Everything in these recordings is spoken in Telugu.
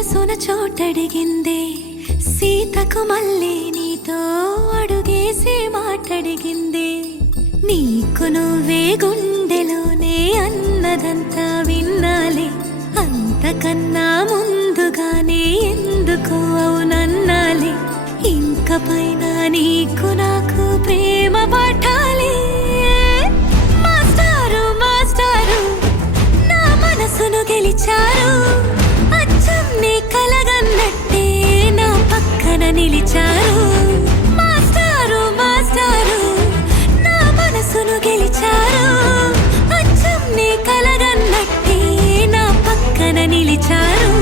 మనసున చోటడిగిందే సీతకు మళ్ళీ నీతో అడుగేసి మాటడిగిందే నీకు నువ్వే గుండెలోనే అన్నదంతా విన్నాలే అంతకన్నా ముందుగానే ఎందుకు అవునన్నాలే ఇంక పైన నీకు నాకు ప్రేమ పాఠాలే మాస్టారు మాస్టారు నా మనసును గెలిచారు అచ్చం నీ కలగన్నట్టే నా పక్కన నిలిచారు మాస్టారు మాస్టారు నా మనసును గెలిచారు అచ్చం నీ కలగన్నట్టే నా పక్కన నిలిచారు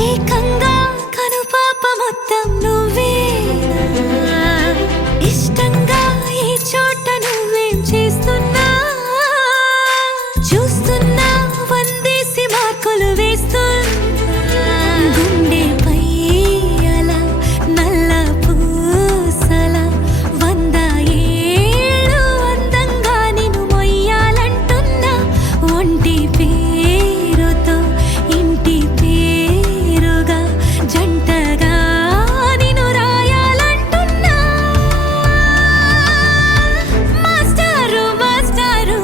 ఏకంగా కనుపాప మొత్తం నువ్వేనా ఇష్టంగా ఏ చోట నువ్వేం చేస్తున్నా చూస్తున్నా వందేసి మార్కులు వేస్తున్నా గుండెపై అలా నల్ల పూసల 100 ఏళ్ళు అందంగా నిన్ను మొయ్యాలంటున్నా ఒంటి పేరుతో ఇంటి పేరుగా జంటగా నిన్ను రాయాలంటున్నా మాస్టారు మాస్టారు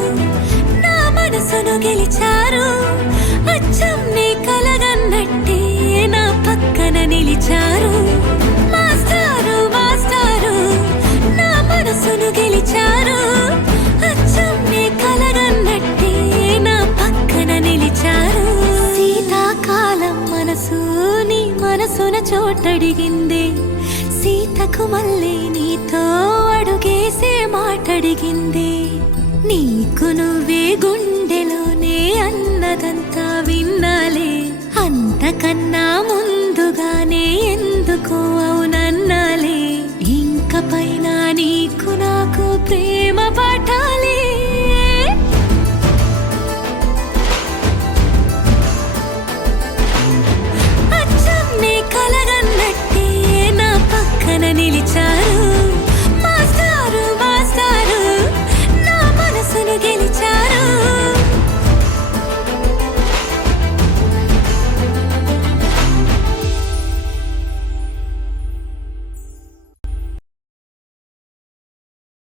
నా మనసును గెలిచారు అచ్చం నీ కలగన్నట్టే నా పక్కన నిలిచారు మాస్టారు మాస్టారు నా మనసును గెలిచారు అచ్చం నీ కలగన్నట్టే నా పక్కన నిలిచారు శీతాకాలం మనసు నీ మనసున చోటడిగిందే సీతకు మళ్ళీ నీతో అడుగేసే మాటడిగిందే నీకు నువ్వే గుండెలోనే అన్నదంతా విన్నాలే అంతకన్నా ముందుగానే ఎందుకు